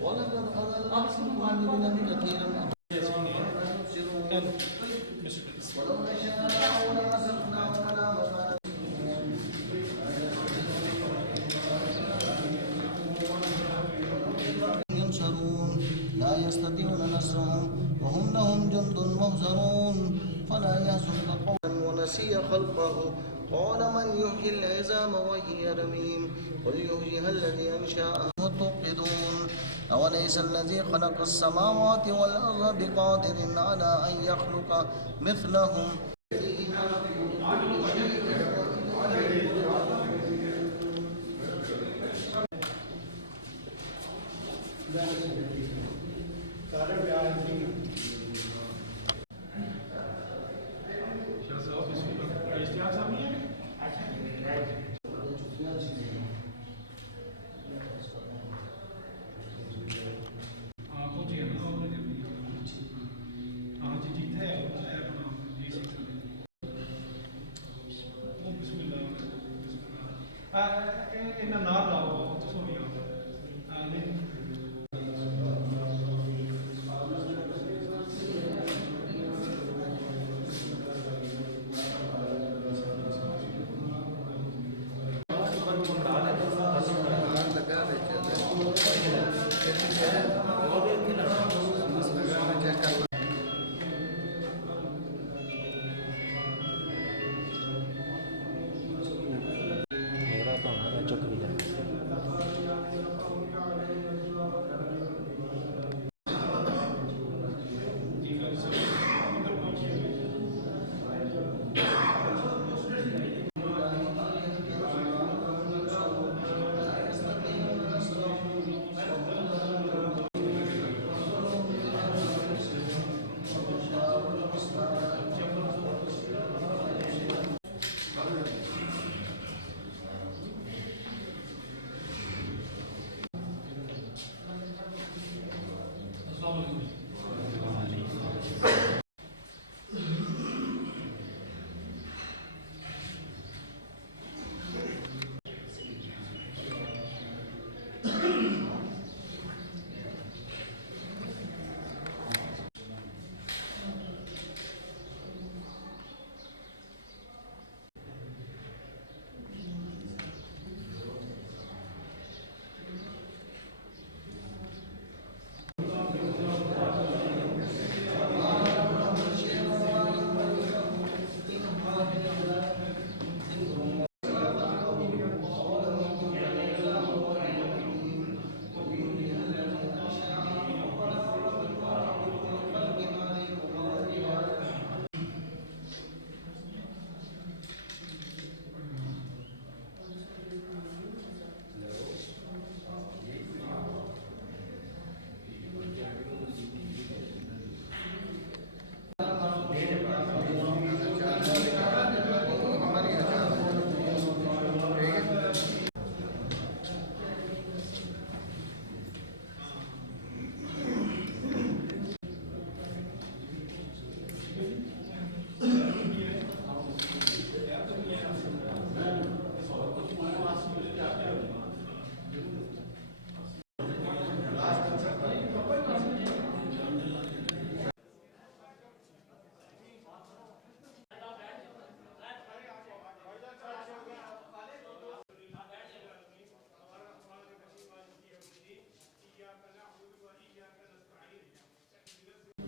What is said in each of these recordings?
ولقد أضل المؤمنين كثيرا ولو نشاء لمسخناهم على مكانتهم ينصرون لا يستطيعون نصرهم وهم لهم جند مهزرون فلا يحزنك قولا ونسي خلقه قال من يحيي العظام وهي رميم قل يحييها الذي أنشأها وتوقدون أوليس الذي خلق السماوات والأرض بقادر على أن يخلق مثلهم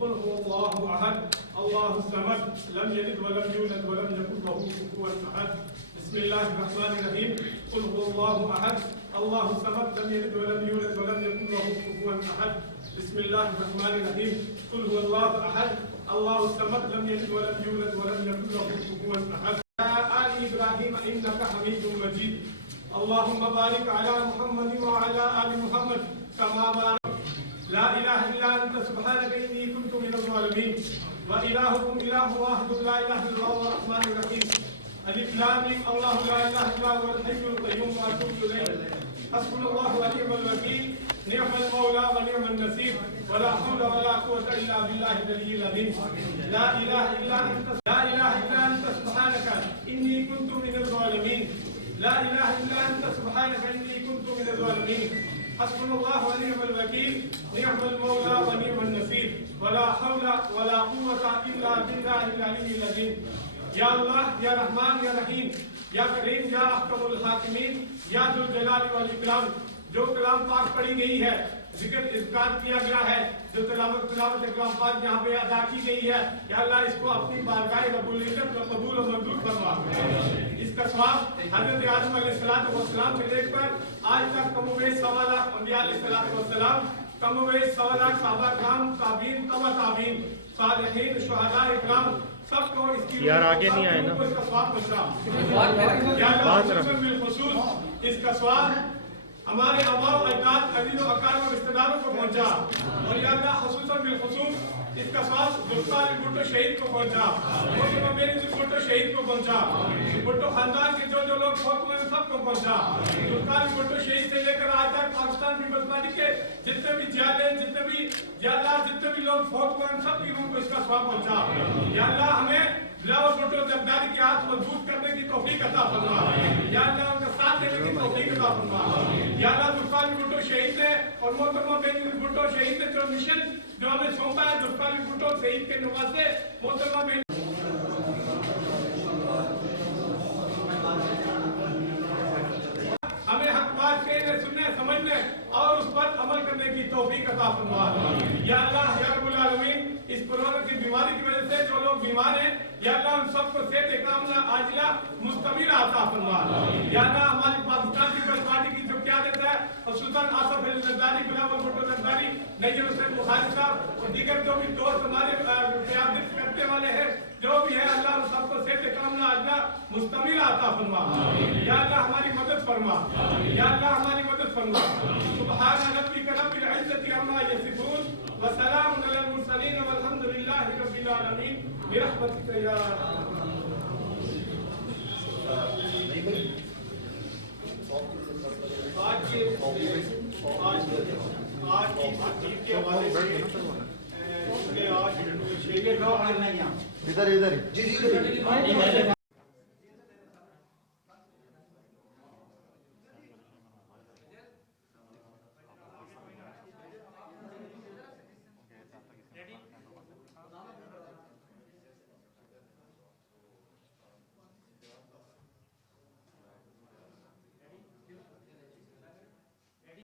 قل هو الله احد الله الصمد لم يلد ولم يولد ولم يكن له كفوا احد بسم الله الرحمن الرحيم قل هو الله احد الله الصمد لم يلد ولم يولد ولم يكن له كفوا احد بسم الله الرحمن الرحيم قل هو الله احد الله الصمد لم يلد ولم يولد ولم يكن له كفوا احد يا آل ابراهيم انك حميد مجيد اللهم بارك على محمد وعلى آل محمد كما باركت لا إله إلا أنت سبحانك إني كنت من الظالمين وإلهكم إله واحد لا إله إلا هو الرحمن الرحيم ألف لام الله لا إله إلا هو الحي القيوم وأتوب إليه حسبنا الله ونعم الوكيل نعم المولى ونعم النصير ولا حول ولا قوة إلا بالله العلي العظيم لا إله إلا أنت سبحانك إني كنت من الظالمين لا إله إلا أنت سبحانك إني كنت من الظالمين हस्बुनल्लाहु व निअमल वकील, निअमल मौला व निअमन नसीर, वला हौला वला कुव्वता इल्ला बिल्लाहिल अलिय्यिल अज़ीम। या अल्लाह, या रहमान, या रहीम, या करीम, या अहकमुल हाकिमीन, या जुल जलाली वल इकराम, जो कलाम पाक पढ़ी गई है, जिक्र इज़कार किया गया है, जो तिलावत कलाम पाक यहाँ पे अदा की गई है, या अल्लाह इसको अपनी बारगाह रब्बुल इज़्ज़त में कबूल और मंजूर फरमा। इसका सवाब हज़रत आदम अलैहिस्सलाम से लेकर आज तक कमोबेश 1.25 लाख अंबिया अलैहिस्सलाम, कमोबेश 1.25 लाख सहाबा किराम, ताबीन, तबा ताबीन, सालिहीन, शुहदा इकराम, सबको इसकी यार आगे नहीं आए ना, इसका सवाब पहुंचा। या अल्लाह बिलखुसूस इसका सवाब हमारे आबाओ अजदाद अजीज़ों अकारिब और रिश्तेदारों को पहुंचा, और या अल्लाह खुसूसन बिलखुसूस इसका स्वाब जुल्फ़िकार भुट्टो शहीद को पहुंचा, और मेरे भुट्टो शहीद को पहुंचा, भुट्टो खानदान के जो लोग फौत हुए सबको पहुंचा। जुल्फ़िकार भुट्टो शहीद से लेकर आज तक पाकिस्तान पीपल्स पार्टी के जितने भी जाले, जितने भी लोग फौत हुए सबकी रूह को इसका स्वाब पहुंचा। या अल्लाह हमें बिलावल भुट्टो जरदारी के हाथ मजबूत करने की तौफीक अता फरमा। या अल्लाह उनका साथ देने की तौफीक अता फरमा। या अल्लाह जुल्फ़िकार भुट्टो शहीद है और मोहतरमा बेनज़ीर भुट्टो शहीद ने जो मिशन जो हमें सौंपा है, जुल्फ़िकार भुट्टो शहीद के नवासे मोहतरमा बेन हमें हक बात कहने, सुनने, समझने और उस पर अमल करने की तौफीक अता फरमा। या अल्लाह, या रब्बुल आलमीन, इस कोरोना की बीमारी की वजह से जो लोग बीमार हैं, या अल्लाह उन सबको सेहत कामिला आजिला मुस्तमिला अता फरमा। या अल्लाह हमारी पाकिस्तान पीपल्स पार्टी की जो क़यादत है, सुल्तान आसफ अली ज़रदारी, बिलावल भुट्टो ज़रदारी, नैय्यर हुसैन बुखारी साहब और दीगर जो भी दोस्त हमारे क़यादत करने वाले हैं, जो भी है, अल्लाह उन सबको सेहत कामिला आजिला मुस्तमिला अता फरमा। या अल्लाह हमारी मदद फरमा। या अल्लाह हमारी मदद फरमा। सुब्हान रब्बिका रब्बिल इज़्ज़ति अम्मा यसिफून व सलामुन अलल मुरसलीन वल्हम्दुलिल्लाहि रब्बिल आलमीन बिरहमतिका या इधर जी जी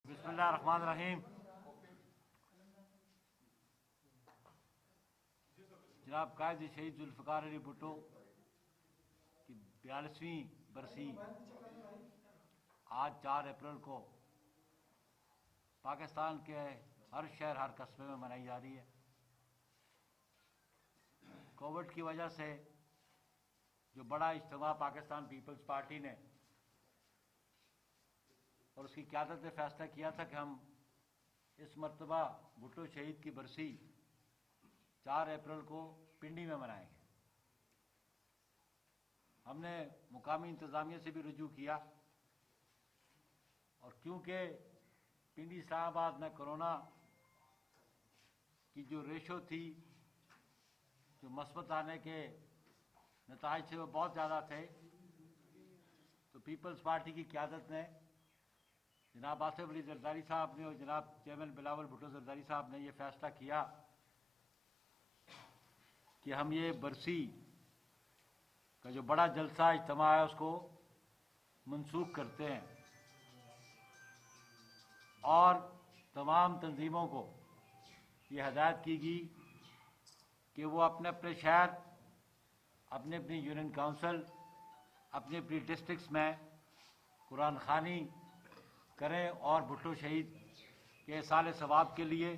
बिस्मिल्लाहिर्रहमानिर्रहीम। जनाब कायद शहीद जुल्फ़िकार अली भुट्टो की 42वीं बरसी आज 4 अप्रैल को पाकिस्तान के हर शहर, हर कस्बे में मनाई जा रही है। कोविड की वजह से जो बड़ा इज्तिमा पाकिस्तान पीपल्स पार्टी ने और उसकी क़यादत ने फैसला किया था कि हम इस मरतबा भुट्टो शहीद की बरसी 4 अप्रैल को पिंडी में मनाएंगे। हमने मुकामी इंतज़ामिया से भी रुजू किया, और क्योंकि पिंडी इस्लामाबाद में कोरोना की जो रेशो थी, जो मस्बत आने के नताइज थे, वो बहुत ज़्यादा थे, तो पीपल्स पार्टी की क़यादत ने, जनाब आसिफ अली ज़रदारी साहब ने और जनाब चेयरमैन बिलावल भुट्टो ज़रदारी साहब ने यह फैसला किया कि हम ये बरसी का जो बड़ा जलसा इज्तिमा है उसको मनसूख करते हैं, और तमाम तंजीमों को ये हदायत की गई कि वो अपने अपने शहर, अपने अपनी यूनियन काउंसिल, अपनी अपनी डिस्ट्रिक्ट्स में कुरान खानी करें और भुट्टो शहीद के साले सवाब के लिए,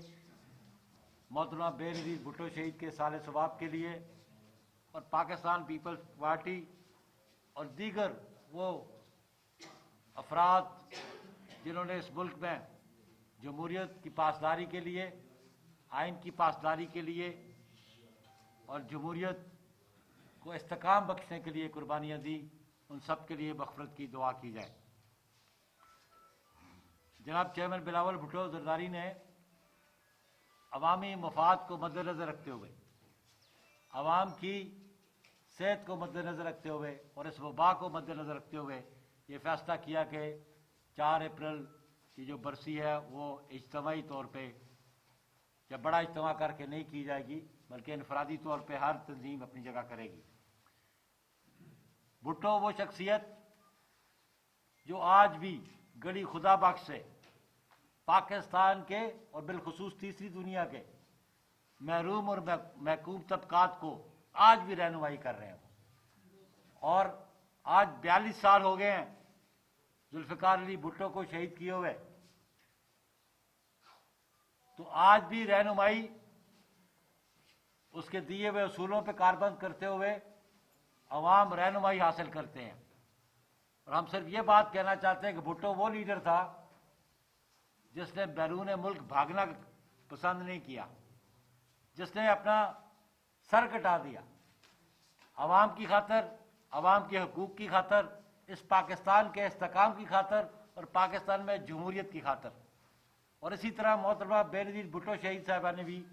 मोहतरमा बेनज़ीर भुट्टो शहीद के साले सवाब के लिए, और पाकिस्तान पीपल्स पार्टी और दीगर वो अफराद जिन्होंने इस मुल्क में जमहूरियत की पासदारी के लिए, आइन की पासदारी के लिए और जमहूरियत को इस्तेकाम बख्शने के लिए कुर्बानियाँ दी, उन सब के लिए मग़फ़िरत की दुआ की जाए। जनाब चेयरमैन बिलावल भुट्टो ज़रदारी ने अवामी मफाद को मद्देनज़र रखते हुए, अवाम की सेहत को मद्देनज़र रखते हुए, और इस वबा को मद्देनज़र रखते हुए ये फ़ैसला किया कि 4 अप्रैल की जो बरसी है वो इज्तमाही तौर पे या बड़ा इज्तमा करके नहीं की जाएगी, बल्कि इनफरादी तौर पे हर तंजीम अपनी जगह करेगी। भुट्टो वो शख्सियत जो आज भी गड़ी खुदा बख्श से पाकिस्तान के और बिलखुसूस तीसरी दुनिया के महरूम और महकूम तबकात को आज भी रहनुमाई कर रहे हैं। और आज 42 साल हो गए हैं जुल्फ़िकार अली भुट्टो को शहीद किए हुए, तो आज भी रहनुमाई उसके दिए हुए असूलों पर कारबंद करते हुए अवाम रहनुमाई हासिल करते हैं। और हम सिर्फ ये बात कहना चाहते हैं कि भुट्टो वो लीडर था जिसने बैरून मुल्क भागना पसंद नहीं किया, जिसने अपना सर कटा दिया अवाम की खातर, अवाम के हकूक़ की खातर, इस पाकिस्तान के इस्तेकाम की खातर और पाकिस्तान में जमहूरियत की खातर। और इसी तरह मोहतरमा बेनज़ीर भुट्टो शहीद साहिबा ने भी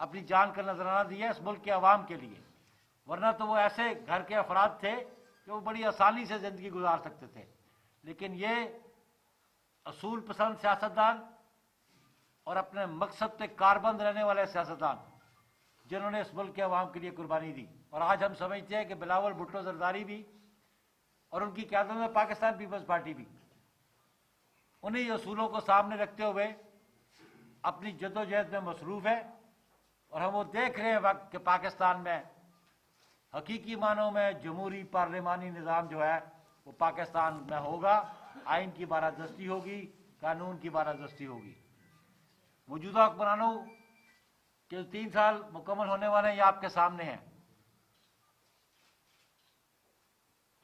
अपनी जान का नजराना दिया इस मुल्क के अवाम के लिए, वरना तो वो ऐसे घर के अफराद थे जो वो बड़ी आसानी से ज़िंदगी गुजार सकते थे। लेकिन ये असूल पसंद सियासतदान और अपने मकसद पे कारबंद रहने वाले सियासतदान जिन्होंने इस मुल्क के अवाम के लिए कुर्बानी दी। और आज हम समझते हैं कि बिलावल भुट्टो जरदारी भी और उनकी क़यादत में पाकिस्तान पीपल्स पार्टी भी उन्हीं असूलों को सामने रखते हुए अपनी जद्दोजहद में मसरूफ़ है। और हम वो देख रहे हैं वक्त कि पाकिस्तान में हकीकी मानों में जमहूरी पार्लिमानी निज़ाम जो है वो पाकिस्तान में होगा, आइन की बारादस्ती होगी, कानून की बारादस्ती होगी। मौजूदा हुक्मरानों के 3 साल मुकम्मल होने वाले हैं, ये आपके सामने हैं।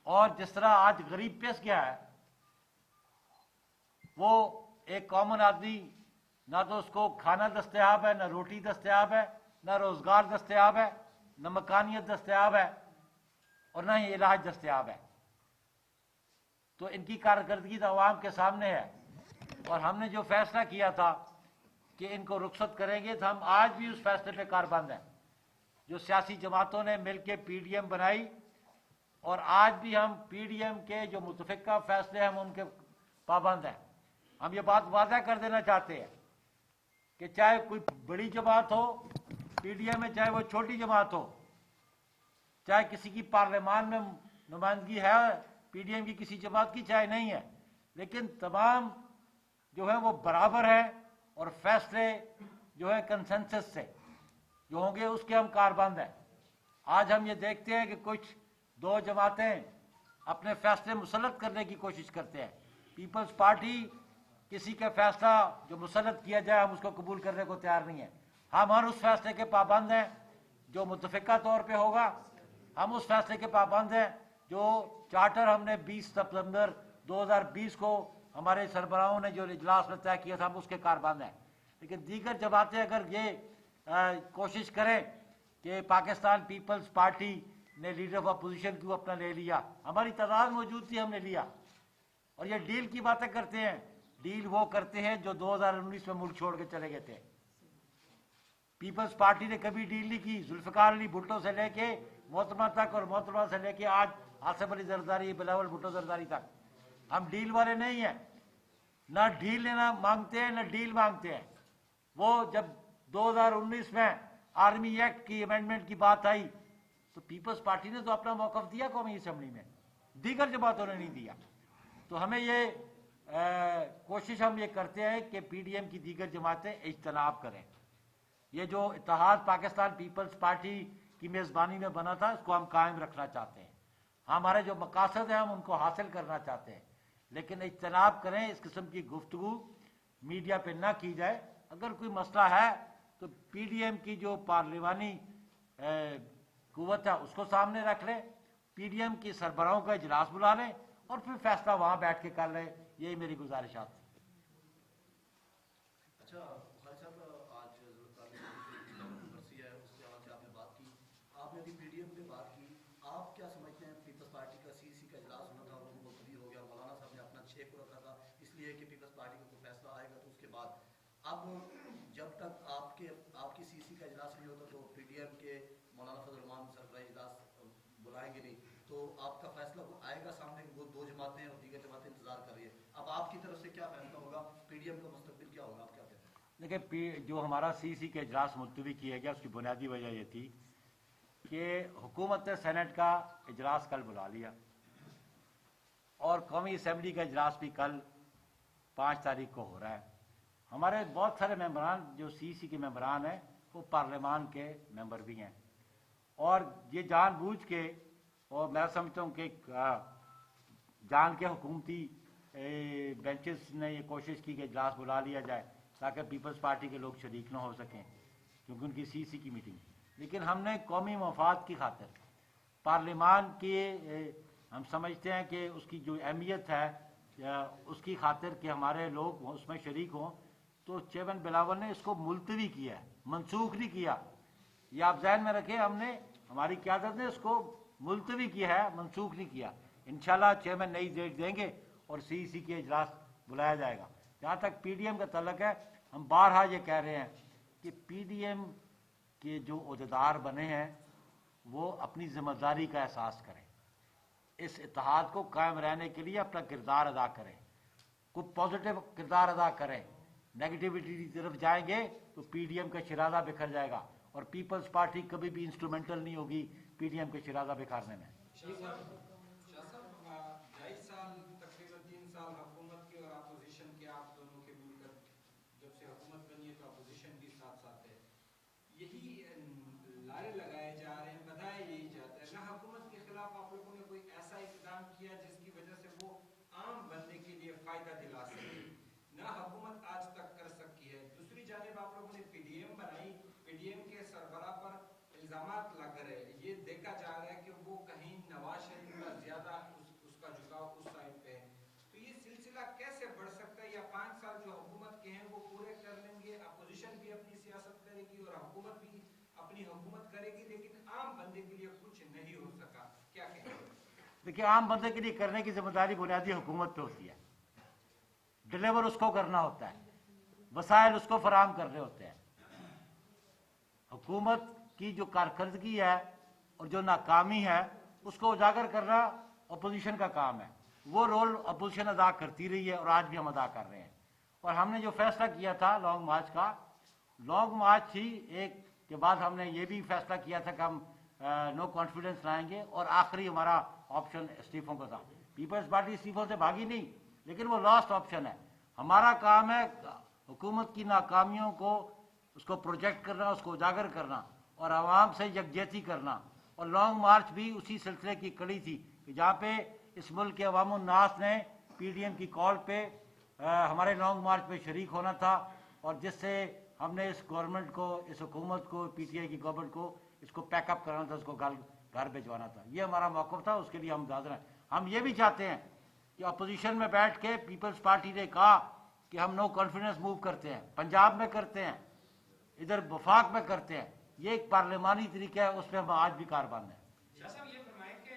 और जिस तरह आज गरीब पेश गया है, वो एक कॉमन आदमी ना तो उसको खाना दस्तयाब है, ना रोटी दस्तयाब है, ना रोज़गार दस्तयाब है, न मकानियत दस्तयाब है और न ही इलाज दस्तयाब है। तो इनकी कारकर्दगी तो अवाम के सामने है। और हमने जो फैसला किया था कि इनको रुखसत करेंगे, तो हम आज भी उस फैसले पे कारबंद हैं जो सियासी जमातों ने मिलकर PDM बनाई। और आज भी हम PDM के जो मुतफ़िक़ा फैसले हैं हम उनके पाबंद हैं। हम ये बात वादा कर देना चाहते हैं कि चाहे कोई बड़ी जमात हो PDM में, चाहे वो छोटी जमात हो, चाहे किसी की पार्लियामान में नुमाइंदगी है PDM की किसी जमात की, चाहे नहीं है, लेकिन तमाम जो है वो बराबर है। और फैसले जो है कंसेंसस से जो होंगे उसके हम कारबंद हैं। आज हम ये देखते हैं कि कुछ 2 जमातें अपने फैसले मुसल्लत करने की कोशिश करते हैं। पीपल्स पार्टी किसी का फैसला जो मुसल्लत किया जाए हम उसको कबूल करने को तैयार नहीं है। हम हर उस फैसले के पाबंद हैं जो मुतफ़िक़ा तौर पे होगा। हम उस फैसले के पाबंद हैं जो चार्टर हमने 20 सितंबर 2020 को हमारे सरबराहों ने जो इजलास में तय किया था, हम उसके कारबंद हैं। लेकिन दीगर जमातें अगर ये कोशिश करें कि पाकिस्तान पीपल्स पार्टी ने लीडर ऑफ अपोजिशन क्यों अपना ले लिया, हमारी तादाद मौजूद थी, हमने लिया। और ये डील की बातें करते हैं, डील वो करते हैं जो 2019 में मुल्क छोड़ के चले गए थे। पीपल्स पार्टी ने कभी डील नहीं की, जुल्फ़िकार अली भुट्टो से लेके मोहतरमा तक और मोहतरमा से लेके आज आसिफ अली जरदारी, बिलावल भुट्टो जरदारी तक हम डील वाले नहीं हैं। ना डील लेना मांगते हैं, ना डील मांगते हैं। वो जब 2019 में आर्मी एक्ट की अमेंडमेंट की बात आई तो पीपल्स पार्टी ने तो अपना मौक़िफ़ दिया कौमी असम्बली में, दीगर जमातों ने नहीं दिया। तो हमें ये कोशिश हम ये करते हैं कि PDM की दीगर जमातें इज्तनाब करें। ये जो इत्तेहाद पाकिस्तान पीपल्स पार्टी की मेज़बानी में बना था, इसको हम कायम रखना चाहते हैं। हमारे जो मकासद हैं हम उनको हासिल करना चाहते हैं, लेकिन इज्तनाब करें इस किस्म की गुफ्तगू मीडिया पे ना की जाए। अगर कोई मसला है तो PDM की जो पार्लिमानी कुव्वत है उसको सामने रख लें, PDM की सरबराहों का इजलास बुला लें और फिर फैसला वहाँ बैठ के कर लें। यही मेरी गुजारिशात थी। अच्छा बुखारी साहब, आज बरसी है उसके हवाले से आपने बात की, आपने अभी PDM पे बात की। आप क्या समझते हैं पीपल्स पार्टी का CC का इजलास होना था, वो मुलतवी हो गया, मौलाना साहब ने अपना 6 को रखा था इसलिए कि पीपल्स पार्टी का कोई फैसला आएगा तो उसके बाद। अब जब तक आपकी CC का इजलास नहीं होता तो PDM के मौलाना फजल रहमान सरबराह इजलास बुलाएंगे नहीं, तो आपका फैसला आएगा सामने, वो 2 जमातें और दीगर जमातें इंतजार कर रही है। अब आपकी तरफ से क्या फैसला होगा PDM का मुस्तकबिल क्या होगा, आप क्या कहते हैं? देखिए, जो हमारा CC के इजलास मुलतवी किया गया उसकी बुनियादी वजह ये थी कि हुकूमत ने सेनेट का इजलास कल बुला लिया और कौमी असम्बली का इजलास भी कल 5 तारीख को हो रहा है। हमारे बहुत सारे मेंबरान जो CC के मेंबरान हैं वो पार्लियामान के मेंबर भी हैं और ये जानबूझ के, और मैं समझता हूँ कि जान के हुकूमती बेंचेस ने ये कोशिश की कि इजलास बुला लिया जाए ताकि पीपल्स पार्टी के लोग शरीक न हो सकें क्योंकि उनकी CC की मीटिंग। लेकिन हमने कौमी मफाद की खातिर पार्लियामान के हम समझते हैं कि उसकी जो अहमियत है उसकी खातिर कि हमारे लोग उसमें शरीक हों, तो चेयरमैन बिलावल ने इसको मुलतवी किया है, मनसूख नहीं किया। ये आप जहन में रखें, हमने हमारी क़यादत ने इसको मुलतवी किया है, मनसूख नहीं किया। इंशाल्लाह चेयरमैन नई डेट देंगे और CC के इजलास बुलाया जाएगा। जहाँ तक PDM का तल्लक है, हम बारहा ये कह रहे हैं कि PDM के जो ओहदेदार बने हैं वो अपनी जिम्मेदारी का एहसास करें, इस इत्तेहाद को कायम रहने के लिए अपना किरदार अदा करें, कुछ पॉजिटिव किरदार अदा करें। नेगेटिविटी की तरफ जाएंगे तो PDM का शिराजा बिखर जाएगा और पीपल्स पार्टी कभी भी इंस्ट्रूमेंटल नहीं होगी PDM के शिराजा बिखारने में। तकरीबन 3 साल हुकूमत की और अपोजिशन के आप दोनों के मिलकर जब से हुकूमत बनी है तो अपोजिशन भी साथ साथ है। यही नारे लगाए जा रहे हैं, बधाया यही जाता है, ना हुकूमत के खिलाफ आप लोगों ने कोई ऐसा इकदाम किया जिसकी वजह से वो आम बंदे के लिए फायदा दिला सके, ना हुकूमत आज तक कर सकी है। दूसरी जानिब आप लोगों ने PDM बनाई, PDM के सरबराह पर इल्जामात लग रहे हैं, ये देखा जा रहा है कि वो कहीं नवाज शरीफ का ज्यादा उसका झुकाव उस साइड पे है। तो ये सिलसिला कैसे बढ़ सकता है, या 5 साल जो हुकूमत के हैं वो पूरे कर लेंगे, अपोजिशन भी अपनी सियासत करेगी और हुकूमत भी अपनी हुकूमत करेगी, लेकिन आम बंदे के लिए कुछ नहीं हो सका, क्या कहेंगे? देखिए, आम बंदे के लिए करने की जिम्मेदारी बुनियादी हुकूमत पे होती है, डिलीवर उसको करना होता है, वसाइल उसको फराहम करने होते हैं। हुकूमत की जो कारकर्दगी है और जो नाकामी है उसको उजागर करना अपोजिशन का काम है। वो रोल अपोजिशन अदा करती रही है और आज भी हम अदा कर रहे हैं। और हमने जो फैसला किया था लॉन्ग मार्च का, लॉन्ग मार्च ही एक के बाद हमने ये भी फैसला किया था कि हम नो कॉन्फिडेंस लाएंगे और आखिरी हमारा ऑप्शन इस्तीफों का था। पीपल्स पार्टी इस्तीफों से भागी नहीं, लेकिन वो लास्ट ऑप्शन है। हमारा काम है हुकूमत की नाकामियों को उसको प्रोजेक्ट करना, उसको उजागर करना और आवाम से यकजहती करना। और लॉन्ग मार्च भी उसी सिलसिले की कड़ी थी कि जहाँ पे इस मुल्क के अवामुन नास ने PDM की कॉल पे हमारे लॉन्ग मार्च पे शरीक होना था और जिससे हमने इस गवर्नमेंट को, इस हुकूमत को, PTI की गवर्नमेंट को इसको पैकअप कराना था, उसको घर भिजवाना था। ये हमारा मौक़िफ़ था, उसके लिए हम हाज़िर हैं। हम ये भी चाहते हैं कि अपोजिशन में बैठ के पीपल्स पार्टी ने कहा कि हम नो कॉन्फिडेंस मूव करते हैं, पंजाब में करते हैं, इधर वफाक में करते हैं। ये एक पार्लियामानी तरीका है, उस पर हम आज भी कारबंद हैं। शाह साहब ये फरमाएं कि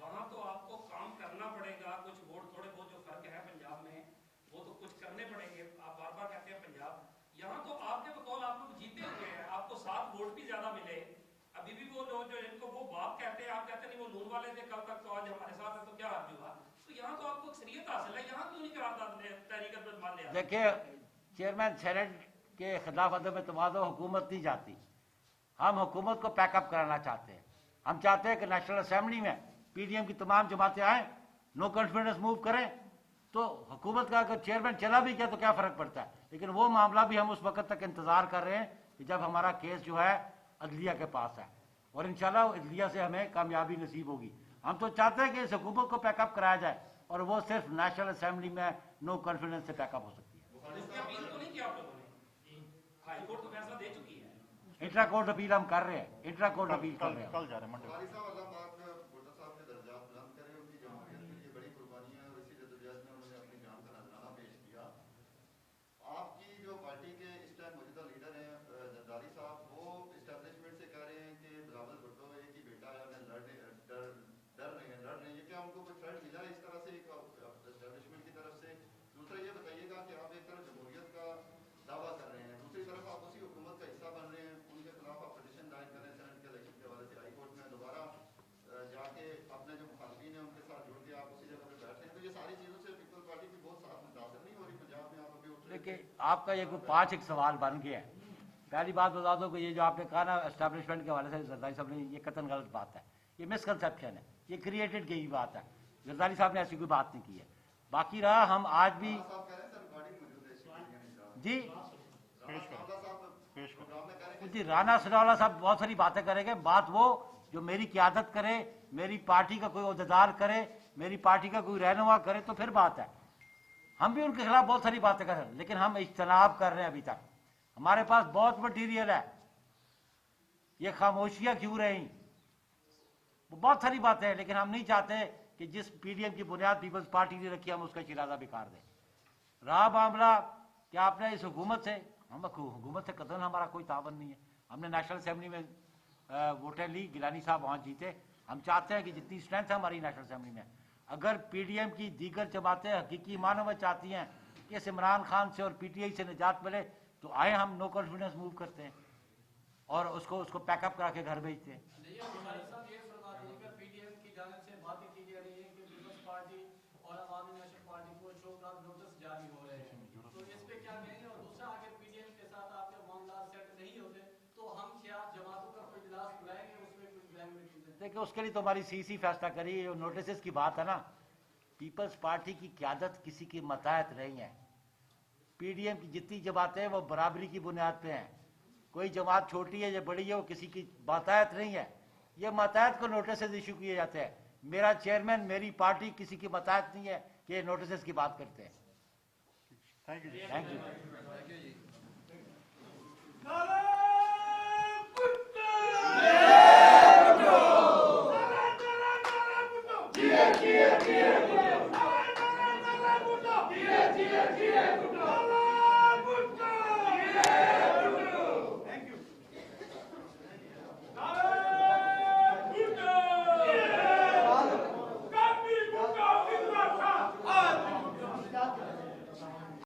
वहाँ तो आपको काम करना पड़ेगा, कुछ वोट थोड़े बहुत जो फर्क है पंजाब में वो तो कुछ करने पड़ेंगे। आप बार बार कहते हैं पंजाब, यहाँ तो आपके बकौल आप लोग जीते हुए हैं, आपको 7 वोट भी ज्यादा मिले। अभी भी वो लोग जो इनको वो बात कहते हैं, आप कहते नहीं वो नून वाले थे कल तक, तो आज हमारे साथ है, तो क्या अर्ज हुआ? तो यहाँ तो आपको अक्सरियत हासिल है, यहाँ क्यों नहीं करारदाद तहरीकत पर मान लिया? देखिए, चेयरमैन सेनेट के खिलाफ अदम एतमाद हुकूमत नहीं जाती। हम हुकूमत को पैकअप कराना चाहते हैं। हम चाहते हैं कि नेशनल असेंबली में PDM की तमाम जमातें आएँ, नो कॉन्फिडेंस मूव करें, तो हुकूमत का अगर चेयरमैन चला भी गया तो क्या फ़र्क पड़ता है। लेकिन वो मामला भी हम उस वक्त तक इंतज़ार कर रहे हैं कि जब हमारा केस जो है अदलिया के पास है और इंशाल्लाह अदलिया से हमें कामयाबी नसीब होगी। हम तो चाहते हैं कि इस हुकूमत को पैकअप कराया जाए और वो सिर्फ नेशनल असेंबली में नो कॉन्फिडेंस से पैकअप हो सकती है। इसकी अपील तो नहीं किया आप लोगों ने? हाई कोर्ट तो फैसला दे चुकी है। इंट्रा कोर्ट अपील हम कर रहे हैं, इंट्रा कोर्ट अपील कर रहे हैं। कल जा रहे हैं मंडे। भुट्टो साहब के दर्जात बुलंद करें, उनकी जमहूरियत के लिए बड़ी कुर्बानियां और इसी जद्दोजहद में उन्होंने अपनी जान का नजराना पेश किया। आपकी जो पार्टी के इस टाइम मौजूदा लीडर हैं जरदारी साहब, वो इस्टेब्लिशमेंट से कह रहे हैं कि बिलावल भुट्टो एक ही बेटा है, उन्हें लड़ रहे हैं। ये क्या उनको कोई थ्रेट मिला है इस तरह से इस्टेब्लिशमेंट की तरफ से? दूसरा ये बताइएगा कि आप एक तरफ जमहूरियत का दावा कर रहे हैं, दूसरी तरफ आप उसी हुकूमत का हिस्सा बन रहे हैं, उनके खिलाफ आप पिटीशन दायर कर रहे हैं सेनेट के इलेक्शन के हवाले से हाई कोर्ट में। दोबारा کہ آپ کا یہ کوئی 5 ایک سوال بن گیا ہے. پہلی بات بتا دو کہ یہ جو آپ نے کہا نا اسٹیبلشمنٹ کے حوالے سے زرداری صاحب نے، یہ قطعاً غلط بات ہے، یہ مسکنسیپشن ہے، یہ کریٹڈ گئی بات ہے. زرداری صاحب نے ایسی کوئی بات نہیں کی ہے. باقی رہا ہم آج بھی صاحب کہہ رہے ہیں سر ریکارڈنگ موجود ہے جی پروگرام میں کہہ رہے ہیں جی رانا ثناءاللہ صاحب بہت ساری باتیں کریں گے. بات وہ جو میری قیادت کرے، میری پارٹی کا کوئی عہدیدار کرے، میری پارٹی کا کوئی رہنما کرے تو پھر بات ہے. ہم بھی ان کے خلاف بہت ساری باتیں کر رہے ہیں، لیکن ہم اجتناب کر رہے ہیں. ابھی تک ہمارے پاس بہت مٹیریل ہے. یہ خاموشیاں کیوں رہیں؟ وہ بہت ساری باتیں ہیں، لیکن ہم نہیں چاہتے کہ جس پی ڈی ایم کی بنیاد پیپلز پارٹی نے رکھی ہم اس کا شرازہ بیکار دیں. رہا معاملہ کہ آپ نے اس حکومت سے، ہم حکومت سے قطعاً ہمارا کوئی تعاون نہیں ہے. ہم نے نیشنل اسمبلی میں ووٹیں لی، گیلانی صاحب وہاں جیتے. ہم چاہتے ہیں کہ جتنی اسٹرینتھ ہے ہماری نیشنل اسمبلی میں، اگر پی ڈی ایم کی دیگر جماعتیں حقیقی معنوں میں چاہتی ہیں کہ اس عمران خان سے اور پی ٹی آئی سے نجات ملے تو آئے ہم نو کانفیڈنس موو کرتے ہیں اور اس کو پیک اپ کرا کے گھر بھیجتے ہیں. پی ڈی ایم کی جانب سے باتیں کی جا رہی ہیں کہ پیپلز پارٹی اور عوامی نیشنل پارٹی کو شوکاز نوٹس جاری ہو رہے ہیں، تو اس پہ کیا کہیں گے؟ اور دوسرا، اگر پی ڈی ایم کے ساتھ آپ کے معاملات سیٹ نہیں ہوتے تو ہم کیا جماعتوں کا کوئی اجلاس بلائیں گے؟ اس میں کچھ لینگویج دیکھیں اس کے لیے تو ہماری سی فیصلہ کری. جو نوٹسز کی بات ہے نا، پیپلز پارٹی کی قیادت کسی کی ماتحت نہیں ہے. پی ڈی ایم کی جتنی جماعتیں ہیں وہ برابری کی بنیاد پہ ہیں. کوئی جماعت چھوٹی ہے یا بڑی ہے، وہ کسی کی ماتحت نہیں ہے. یہ ماتحت کو نوٹسز ایشو کیے جاتے ہیں. میرا چیئرمین، میری پارٹی کسی کی ماتحت نہیں ہے کہ یہ نوٹسز کی بات کرتے ہیں. Thank you. Yeah.